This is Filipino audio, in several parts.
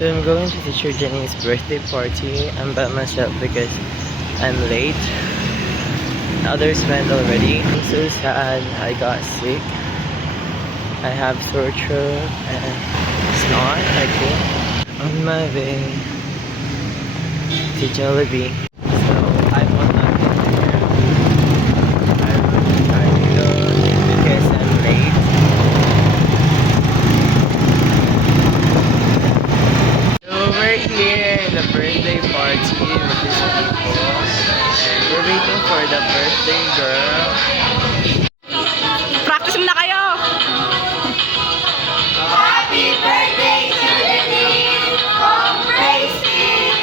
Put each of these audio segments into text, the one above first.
So I'm going to Teacher Jenny's birthday party. I'm by myself because I'm late. Others went already. I'm so sad. I got sick. I have sore throat and snot, I think. On my way to Jollibee. So I will not get there. I will try to go because I'm late. So we're here in the birthday party with these people. And we're waiting for the birthday girl. Practice muna kayo! Happy birthday to Janine from Gracie!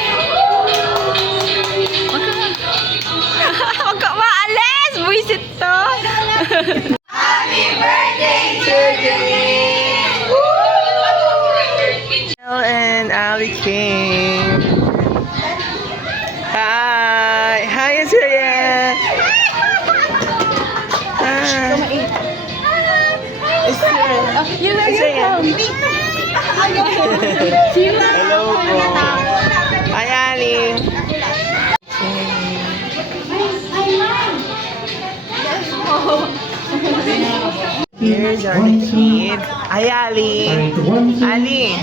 Huwag ka maalis! Buisit to! Happy birthday to Janine! Elle and Ali came. Hi! Hi, Isaiah! Hi! Isaiah! Hello po! Hi, Ali! Here's our kid. Hi, Ali! Ali!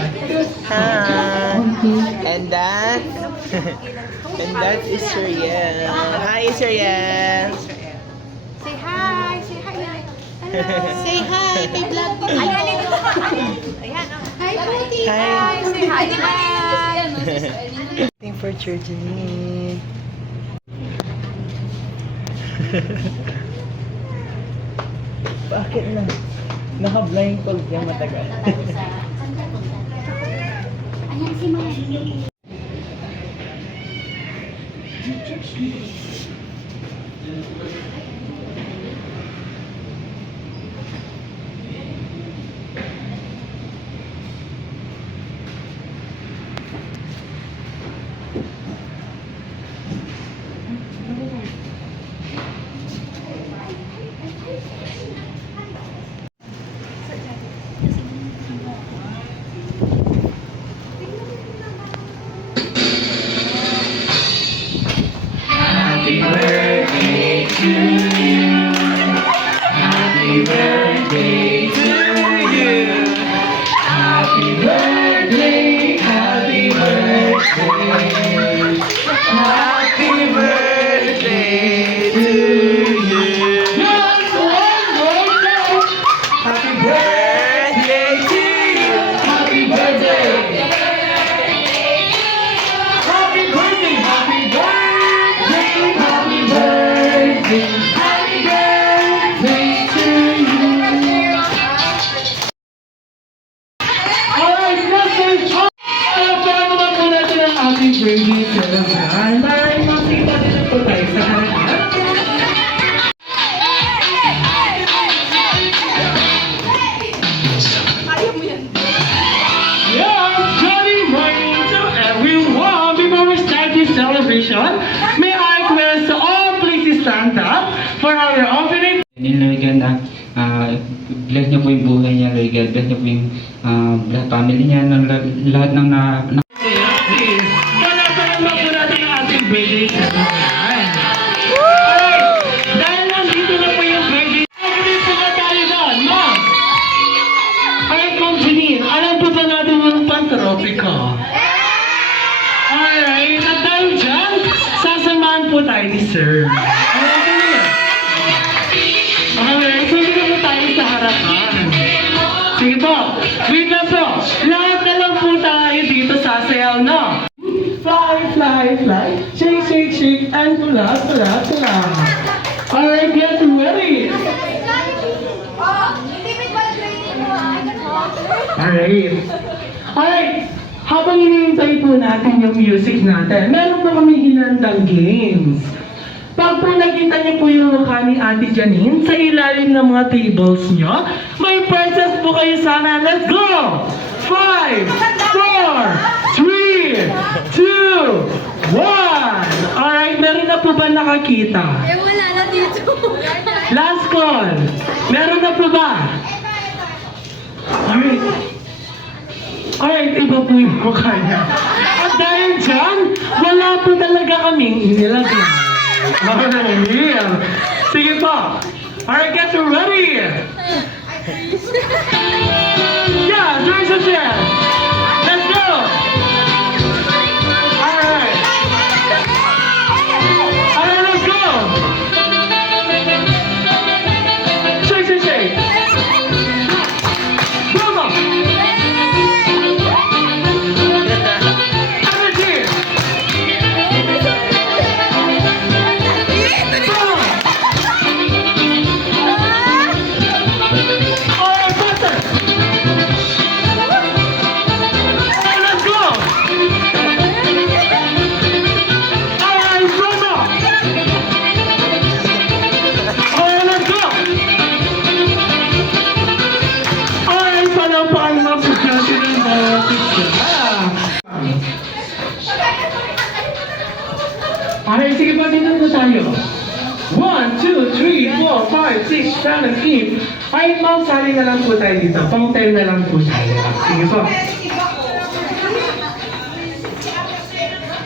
Hi! And that... and that is Suriel. Hi, Suriel! Say hi! Say hi! Say hi! Kay vlog ko! Ayan! Ayan! Hi, Puti! Hi. Say hi! Hi! Waiting for Georgine. Bakit na? Naka-blindfold yan matagal. Ayan si Mami. Happy birthday to you. Happy birthday to you. Happy birthday, happy birthday. Happy birthday to you. Happy birthday to you. Happy birthday. Happy birthday, happy birthday, happy birthday, happy birthday to you. Alright, kaya naman po natin ang ating birthday celebration. Dahil makita din po tayo sa harapan. Yeah, good morning to everyone. Before we start this celebration, may I request all please stand up for our opening. Lord God, bless niyo po yung buhay niya, Lord God. Bless niyo po yung family niya, lahat ng Please, palapalan mo po natin ang ating birthday celebration. Dahil nandito na po yung birthday, opening po na tayo doon, ma'am. Alright, Ma'am Janine, alam po ba natin yung pan-tropico? Alright, at dahil dyan, sasamahan po tayo ni Sir. Alam po niya. Alright, so dito po tayo sa harapan. Sige po, wait lang po. Lahat na lang po tayo dito sasayaw, no? Fly, fly, fly, shake, shake, shake, and pula, pula, pula. Alright, get ready. Alright. Alright. Habang hinihintay po natin yung music natin, meron po kami hinandang games. Pag po nakita niyo po yung mukha ni Ate Janine sa ilalim ng mga tables niyo, may prizes po kayo sana. Let's go! 5, 4, 3, 2, 1. Alright, meron na po ba nakakita? Eh, wala na dito. Last call. Meron na po ba? Alright. Alright, iba po yung mukha niya. At dahil dyan, wala po talaga kaming inilagay. Okay. Sige po. Alright, get ready. Yeah, there's a chance. Let's go. Alright. Alright, let's go. Shake. Come on. Energy. Come on. Alright, faster. Alright, let's go. Alright, drama. Alright, let's go. Alright, palampakan mo po natin ang mga picture. Okay, sige pa, dito po tayo. 1, 2, 3, 4, 5, 6, 7, 8. Ay, ma'am, sali na lang po tayo dito. Pang 10 na lang po tayo. Sige po.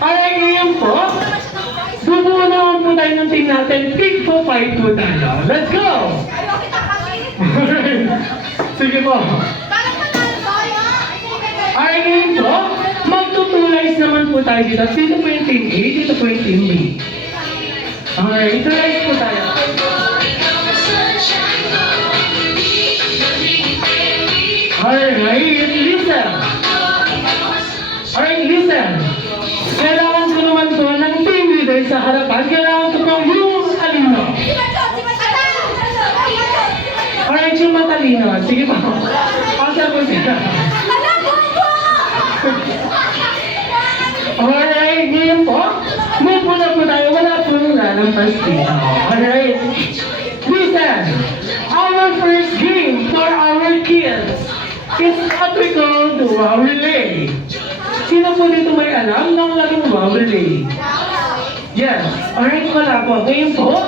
Ay, ngayon po, bubuo naman po tayo ng team natin. Pick po, 5 po tayo. Let's go! Sige po. Ay, ngayon po, magtutulize naman po tayo dito. Dito po yung team A, dito po yung team B. Alright, tulize po tayo. Alright, listen. Alright, listen. Kailangan ko naman po ng team leader sa harapan. Kailangan ko po yung alino. Alright, yung matalino. Sige po. Pasa po siya. Alright, ngayon po, move po na po tayo. Wala po nung lalampas dito. Alright. Listen, our first game for our kids is what we call the wow relay. Sino po dito may alam ng larong wow relay? Yes. Alright, wala po. Ngayon po,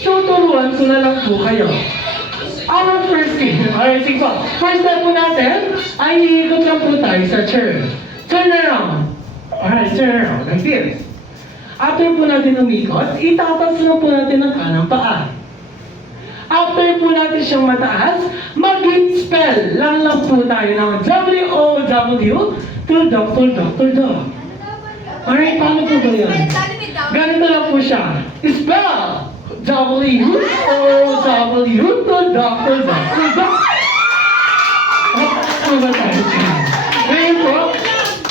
tuturuan ko na lang po kayo. Our first game. Alright, sige po. First step po natin ay iikot lang po tayo sa chair. Turn around. Alright, turn around. Like this. After po natin umikot, itatas lang po natin ang kanang paa. After po natin siyang mataas, mag-hit spell. Lang po tayo ng W-O-W to Dr. Dog. Alright, paano po ba yan? Ganito lang po siya. Spell! W-O-W to Dr. Dog. Ano ba tayo siya? Ngayon po,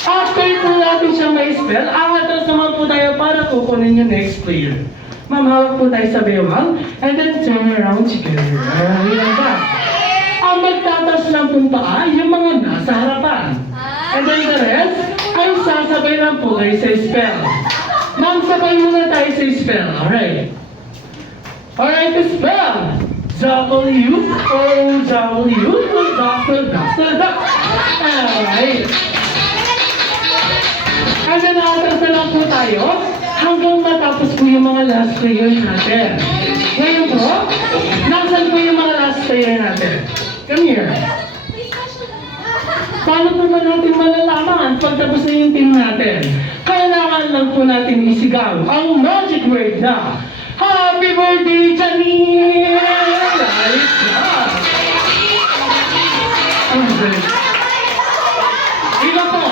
after po natin siya may spell, angatras naman po tayo para kukunin yung next player. Ma'am, hawak po tayo sa bewang, and then turn around together. Ayan ba? Ang magtatas lang pong paa, yung mga nasa harapan. And then the rest, ay sasabay lang po kayo sa spell. Ma'am, sabay muna tayo sa spell. Alright. Alright, the spell. W-O-W to Dr. Alright. And then nakatras na lang po tayo hanggang matapos po yung mga last player natin. Ngayon po, nasan po yung mga last player natin? Come here. Paano po ba natin malalaman pagtapos na yung team natin? Kailangan lang po natin isigaw ang magic word na Happy Birthday, Janine! Nice job! Iba po,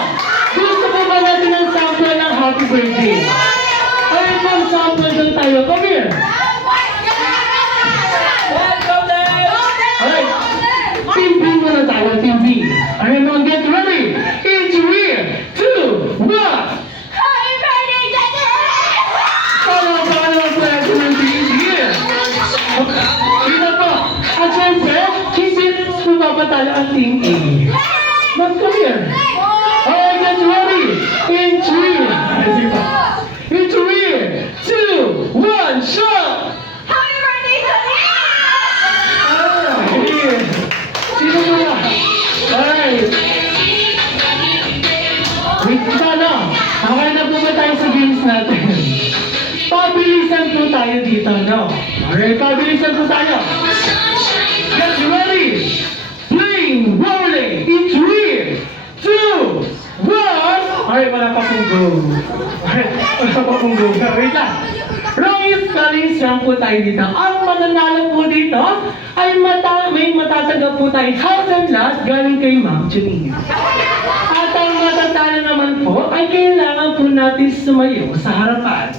gusto po ba natin ang sample ng Happy Birthday? Ay, ma'am, sample doon tayo. Come here! Alright, team B muna tayo, team B. Alright, now get ready! In 3, 2, 1! Paano po natin ang team here? Ito po, at syempre, hindi po mapatalo ang team A. But come here. Alright, get ready! In 3, in 3, 2, 1, shout! Sino mo na? Alright. Wait, sana. Okay na po ba tayo sa games natin? Pabilisan po tayo dito, no? Alright, pabilisan po tayo. Get ready! Playing, rolling, in 3, 2, Ay, wala pa pong go. Ay, wala pa pong go. Wait lang. Wrong spelling song po tayo dito. Ang mananalo po dito ay may matatanggap po tayo 1,000 plus galing kay Ma'am Janine. At ang matatalo naman po ay kailangan po natin sumayo sa harapan.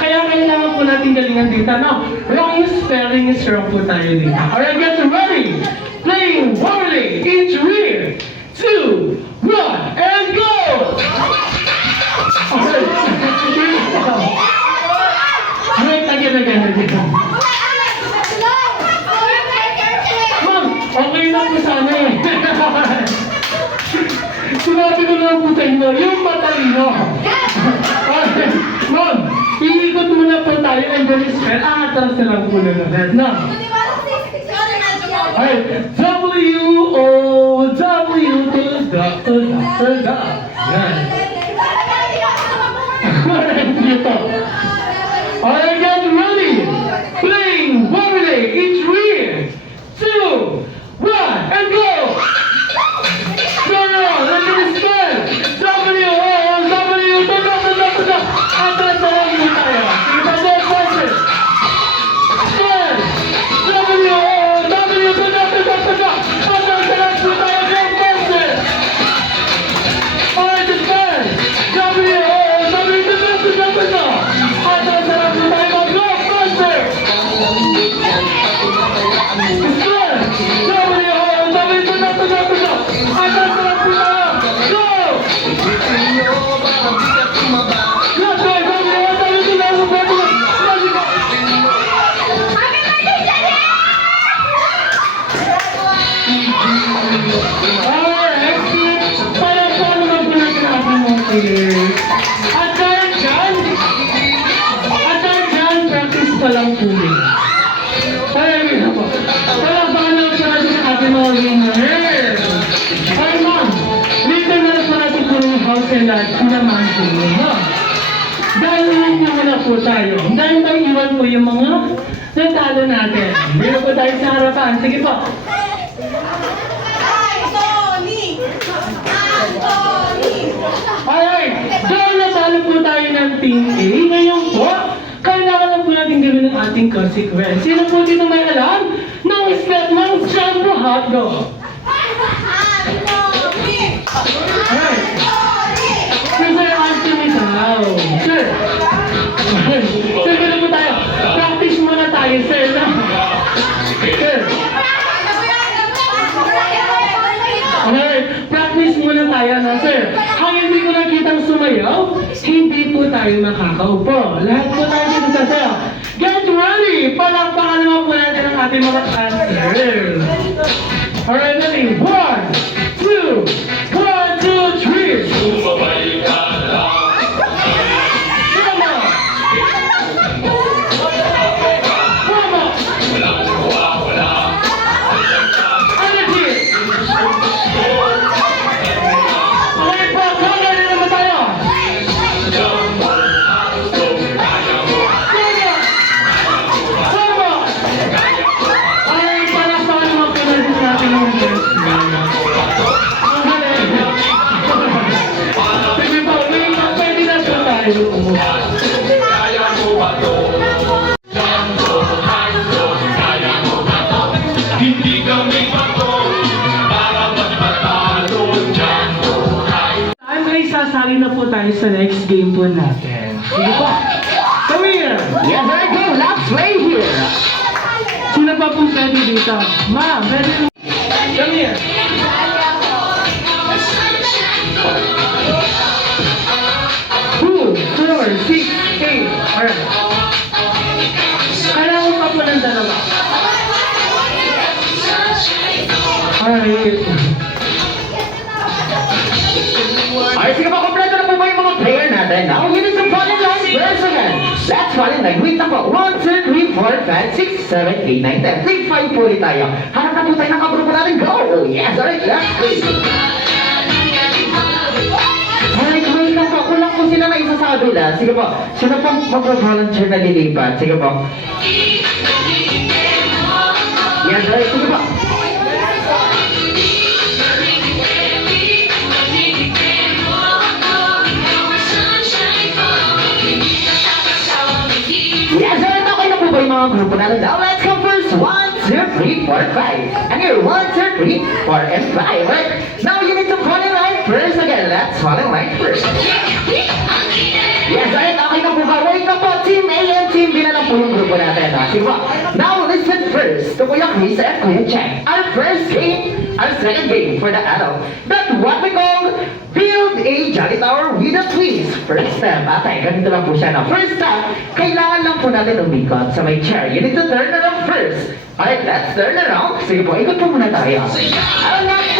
Kaya kailangan po natin galingan dito. No, wrong spelling is wrong po tayo dito. Alright, get ready. Playing warmly, each rear, 2, 1, and go! Alright. Wait, again. Ma'am, okay na po sana eh. Sinabi ko lang po sa inyo, yung matalino. Alright, ma'am, iikot muna po tayo and then spell. Atas na lang po na natin, no? Alright, W-O-W to the. Yan. Alright, dito. Alright, get ready. Playing warmly, each rear. 2, 1, and go! Go! Let's do this again. W-O-W to the. Atas na lang po tayo. Sige pa, go, faster. Spell. W-O-W to the. Atas na lang po tayo. Go, faster. Alright, spell. W-O-W to the. Atas na lang po tayo. Go, faster. Spell. W-O-W to the. Atas na lang po tayo. Go! Practice pa lang po yun. Ay, ako. Wala pa lang sa ating mga winner. Ay, ma'am, dito na lang po natin po yung house and land. Naman po yun, no? Dahil muna po tayo. Dahil iwan po yung mga natalo natin. Dito po tayo sa harapan. Sige po. Alright, dahil natalo po tayo ng Team A, ngayon po, kailangan na po natin gawin ang ating consequence. Sino po dito may alam ng step ng Jumbo Hotdog? Alright. Sir Anthony daw. Sir. Sir, gano'n po tayo. Practice muna tayo, sir. No? Sir. Alright, practice muna tayo, no, sir. Ang hindi ko nakitang sumayaw, hindi po tayo makakaupo. Lahat po tayo dito sa sir. Get ready! Palakpakan naman po natin ang ating mga answer. Alright, ready? 1, 2, 1, 2, 3. Sasali na po tayo sa next game po natin. Sige po. Come here. Yes, I go. Let's play here. Sino pa po pwede dito? Ma'am, pwede. Come here. 2, 4, 6, 8. Alright. Kailangan pa po ng dalawa. Alright. Alright, sige pa, kompleto na po ba yung mga player natin? Now, we need some falling lines first again. Let's fall in line. Wait na po. 1, 2, 3, 4, 5, 6, 7, 8, 9, 10. Big 5 po ulit tayo. Hanap na po tayo ng kabro pa natin. Go! Yes, alright, let's play. Alright, wait na po. Kulang po sila na isa sa kabila. Sige po. Sino pong mag-volunteer na lilipat? Sige po. Yes, alright. Sige po. mga grupo natin. Now, let's go first. 1, 2, 3, 4, 5. And here, 1, 2, 3, 4, and 5. Right? Now, you need to fall in line first again. Let's fall in line first. Yes, ayun, okay na po ba? Wait na po, Team A and Team B na lang po yung grupo natin. Sige po. Now, listen first to Kuya Chris and Kuya Cheng. Our first game, our second game for the adult. That's what we call Build a Jolly Tower with a Twist. First step, atay, ganito lang po siya. Now, first step, kailangan lang po natin umikot sa may chair. You need to turn around first. Alright, let's turn around. Sige po, ikot po muna tayo. Next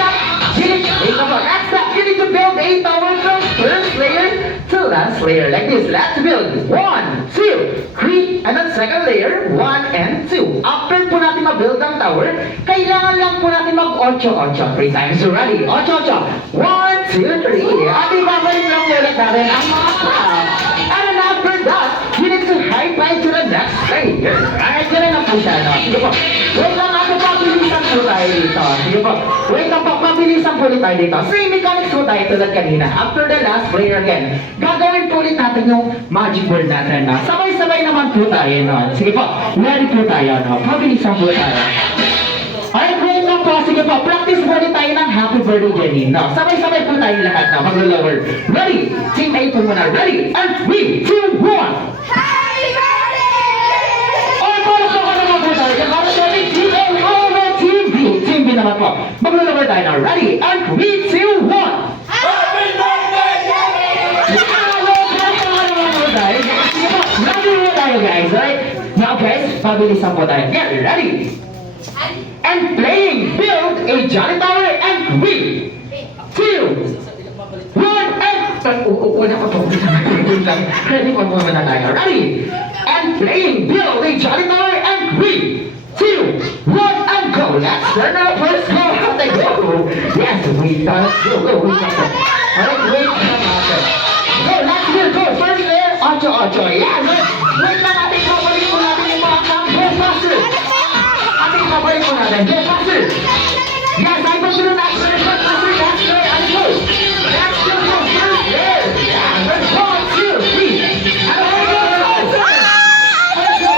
step, you need to build a tower from first layer to last layer. Like this, let's build 1, 2, 3, and then second layer, 1 and 2. After po natin ma-build ang tower, kailangan lang po natin mag-8-8. 3 times. Ready? 8-8. 1, 2, 3. At ibabalik lang ulit natin ang mga crab. And then after that, you need to high-five to the next layer. Alright, ganun na po siya. No? Sige po. Wait lang ako, pabilisan po tayo dito. Sige po. Wait lang po, pabilisan po ulit tayo dito. Same mechanics po tayo tulad kanina. After the last layer again, gagawin po ulit natin yung magic word natin. No? Sabay-sabay naman po tayo. No? Sige po, ready po tayo. No? Pabilisan po tayo. Alright, wait lang po. Sige po, practice po ulit tayo ng happy birthday, Jenny. No? Sabay-sabay po tayo lahat. No? Mag-lower. Ready? Team A po muna. Ready? And 3, 2, 1. Happy birthday! Alright, para po ka naman po tayo. Para po ulit, Team A, over Team B. Team B naman po. Mag-lower tayo na. Ready? And 3, 2, 1. Happy birthday, Ready po tayo, guys. Right? Now, guys, pabilisan po tayo. Get ready? And playing, build a Jolly Tower and 3, 2, 1, and... Una pa po. Ready pa po muna tayo. Ready? And playing, build a Jolly Tower and 3, 2, 1, and go. Let's turn our first go. How they go? Yes, we done it. Go. Alright, wait lang natin. Go, let's go. First there, 8-8. Yes, wait lang natin. Babalik po natin yung mga camp. Go faster. Ating babalik po natin. Go faster. Yes, I go to the next layer. Go faster. That's right. And go. Let's go. First there. Yeah, let's 1, 2, 3. And away go. And go.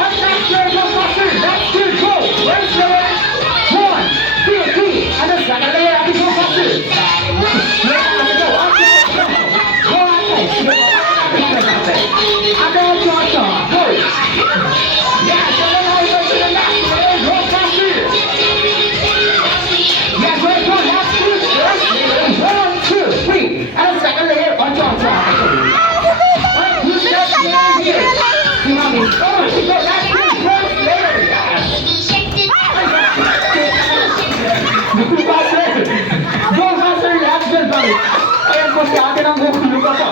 And next layer. Go faster. Let's go. First layer. 1, 2, 3. And the second layer. I can go faster. Ayan po si ate ng gugulo ka po.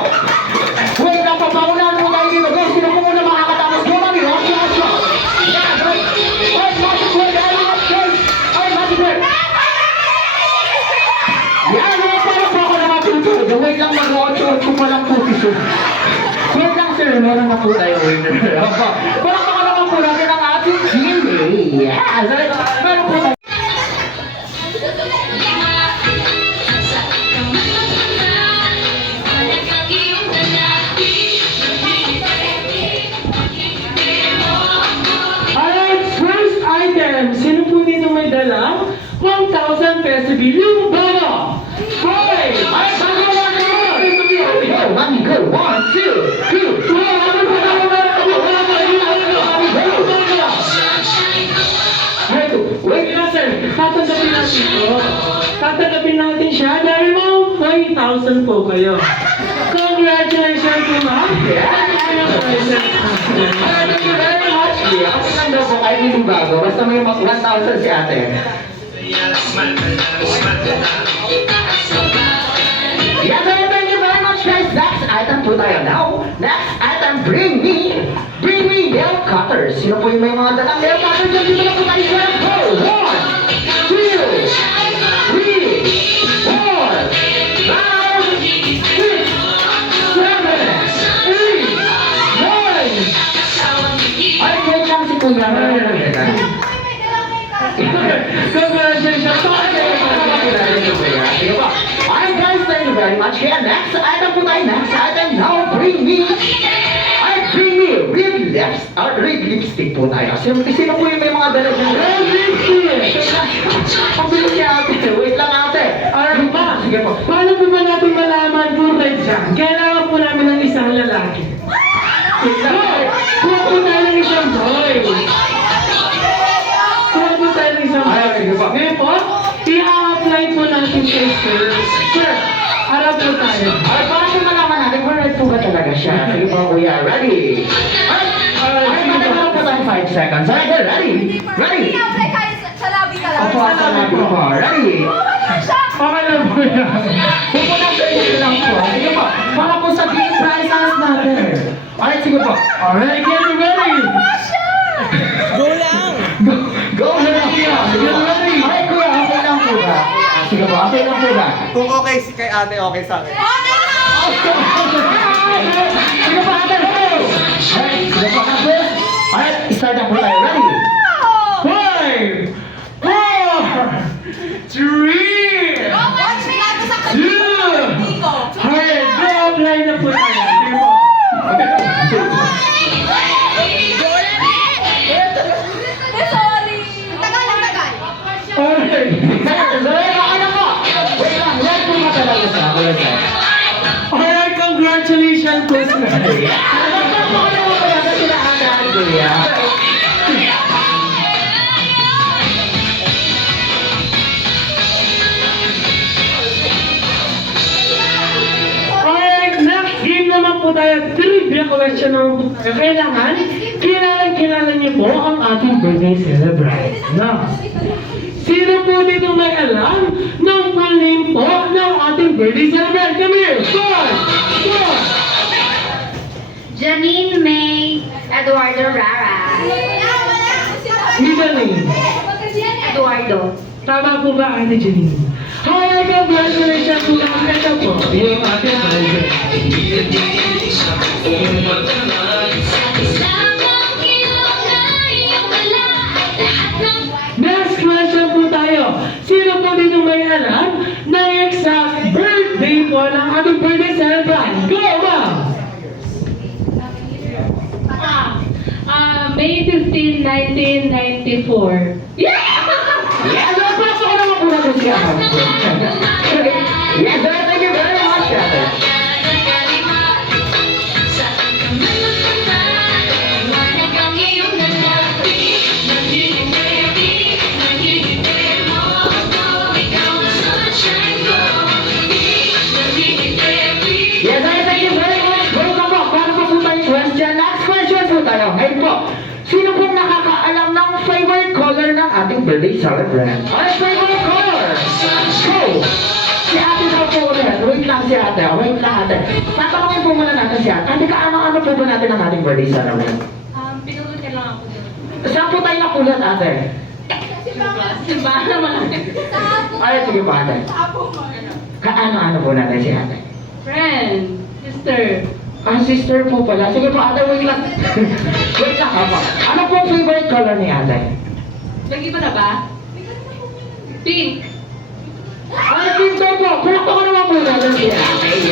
Wait lang po, paunahan mo tayo dito. Go, sino po muna makakatapos? Go, mami. Okay, okay. Yeah, right. Ay, magic word. Ay, magic word. Yan, wait para po ako naman pinutulog. Wait lang, mag-8-8 pa lang po si sir. Wait lang, sir. Meron na po tayo winner. Para po naman po natin ang ating team. Yeah, right. Meron po tayo. Sino po dito may dala? 1,000 peso bill. Yung bala! Hoy! Ay, saan mo lang naman? Go, mami, go. 1, 2, 3. Wait na sir, tatanggapin natin po. Tatanggapin natin siya dahil mo 5,000 po kayo. Congratulations po ma'am. Congratulations. Thank you very much. Ako lang daw po kahit hindi bago. Basta may 1,000 si ate. Yeah, thank you very much guys. Next item po tayo now. Next item, bring me nail cutters. Sino po yung may mga dalang nail cutters? Dito na po tayo sa go. 1, 2, 3, 4, 5, 6, 7, 8, 9. Ay, wait lang si Kuya. Congratulations. Alright guys, thank you very much. Kaya next item po tayo. Next item now, bring me red lipstick po tayo. Sino po yung may mga dala ng red lipstick? Pabilis si ate. Wait lang ate. Ano ba? Sige po. Paano po ba natin malaman kung red siya? Kailangan po namin ng isang lalaki. Wait lang ate. Kuha po tayo ng isang boy. Kuha po tayo ng isang boy. Sige po. Ngayon po, i-apply po natin kay sir. Sir, harap po tayo. Ay, para po malaman natin kung red po ba talaga siya. Sige po kuya. Ready? Ay, matagalan po tayo 5 seconds. Alright, ready? Ready? Sa labi ka lang. Opo, asa na po. Ready? Okay lang po yan. Pupunang pwede lang po. Sige po. Para po sa big prizes natin. Alright, sige po. Alright, get ready. Go lang! Go na lang po. Sige po. Alright, kuya. Okay lang po ba? Sige po. Okay lang po ba? Kung okay si kay ate, okay sa akin. Sige po, ate. Go! Alright, sige po, ate. Alright, start na po tayo. Ready? 5, 4, 3, 2, alright, go-apply na po tayo. Sige po. Sorry. Tagal. Alright. Alright, okay na po. Wait lang. Yan po matalaga sa ako. Alright, congratulations po sir. Alam po ko naman kaya sa sila ate at kuya. Alright, next game naman po tayo. Trivia question naman po tayo. Kailangan, kilala niyo po ang ating birthday celebrant. No? Sino po dito may alam ng full name po ng ating birthday celebrant? Come here. Go! Janine May Eduardo Rara. Middle name. Eduardo. Tama po ba, Ate Janine? Hi, congratulations po lang. Ito po, yung ating birthday. Next question po tayo. Sino po dito may alam ng exact birthday po ng ating birthday celebrant? Go, ma'am! May 15, 1994. Yeah! Ano pa ako naman po natin siya? Yes, sir. Thank you very much, ate. Yes, sir. Thank you very much. Welcome po. Para po tayong question. Next question po tayo. Ngayon po, sino pong nakakaalam ng favorite color ng ating birthday celebrant? Our favorite color! Go! Si ate daw po ulit. Wait lang si ate. Wait lang ate. Tatanungin po muna natin si ate. Ate, kaano-ano po ba natin ang ating birthday celebrant? Pinulot niya lang ako doon. Saan po tayo nakulat ate? Simbahan naman natin. Ay, sige po ate. Kaano-ano po natin si ate? Friend, sister. Ah, sister po pala. Sige po ate, wait lang. Wait lang ako. Ano po ang favorite color ni ate? Lagi ba na ba? Pink. Ay, pinto po! Kulak ko naman po natin siya. Wait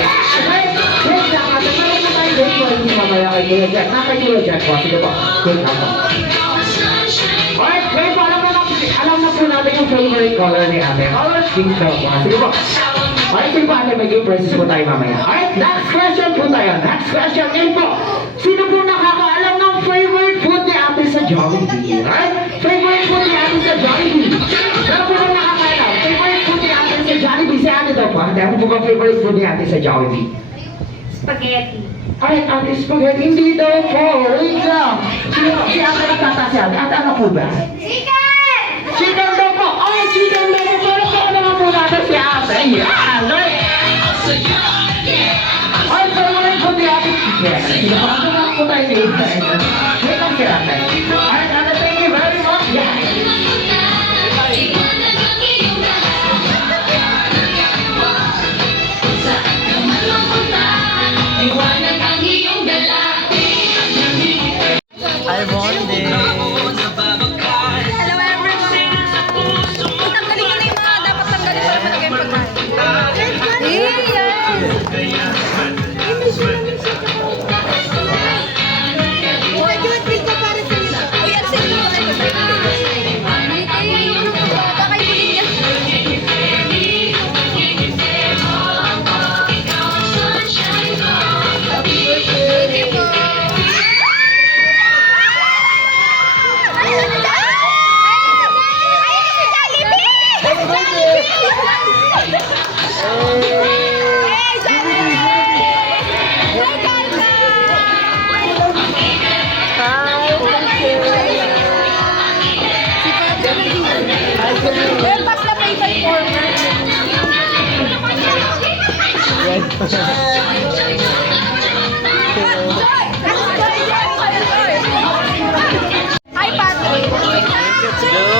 lang, ate. Meron po tayo date for hindi mamaya kay Kuya Jack. Kay Kuya Jack po. Sige po. Good ako. Alright, wait po. Alam na po natin yung favorite color ni ate. Alright, pink daw po. Sige po. Alright, sige po ate. May game prices po tayo mamaya. Alright, next question po tayo. Next question. Ngayon po. Sino po nakakaalam ng favorite food ni ate sa Jollibee? Alright? Favorite food ni ate sa Jollibee. Sino po na nakakaalam? Favorite food ni ate sa Jollibee? Si ate daw po. Ate, ano po ba favorite food ni ate sa Jollibee? Spaghetti. Ay, ate, spaghetti. Hindi daw po. Wait lang. Si ate nagtata si ate. Ate, ano po ba? Chicken! Chicken daw po. Ay, chicken daw po. Pero kung ano nga po natin si ate. Yan. Right? Ay, favorite food ni ate. Chicken. Sige po. Ano nga po tayo ni ate? Wait lang si ate. Ay, ate, thank you very much. Yan. I won this. Hello Well, pass na favorite former. Hi, Patrick. Let's go!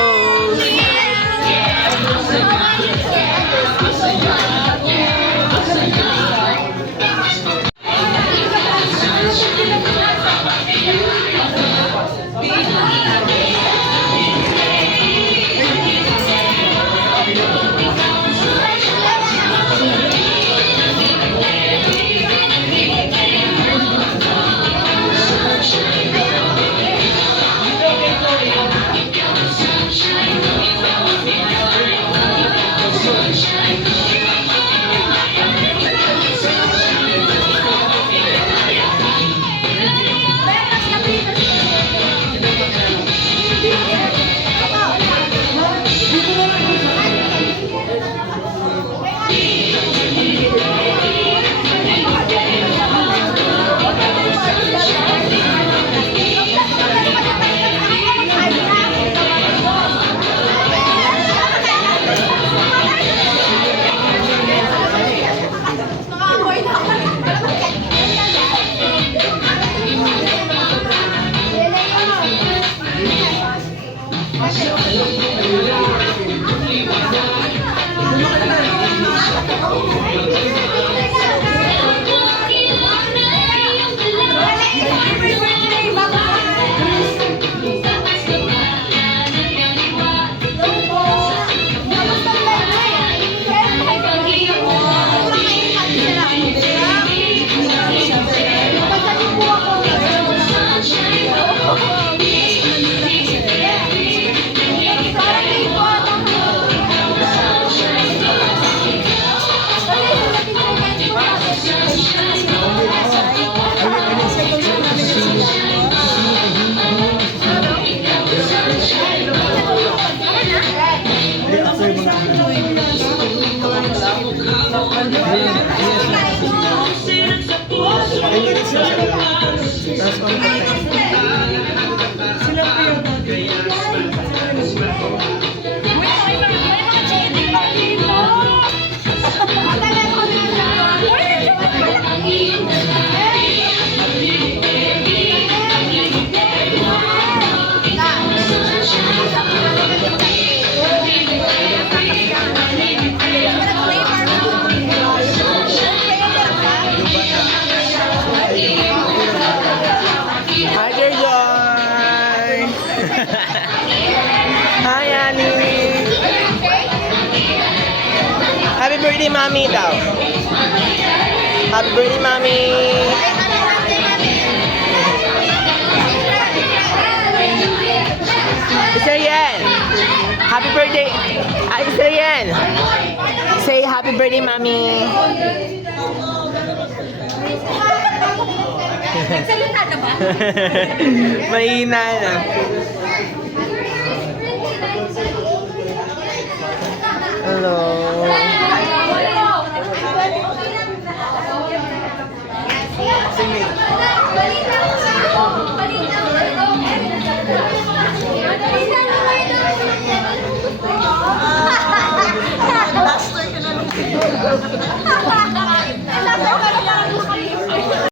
Hi, Dear Joy! Hi, Annie! Happy birthday, Mommy daw. Happy birthday, Mommy! Isa yan! Happy birthday! Ay, isa yan! Say happy birthday, Mommy! Nagsalita na ba? Mahina na. Hello.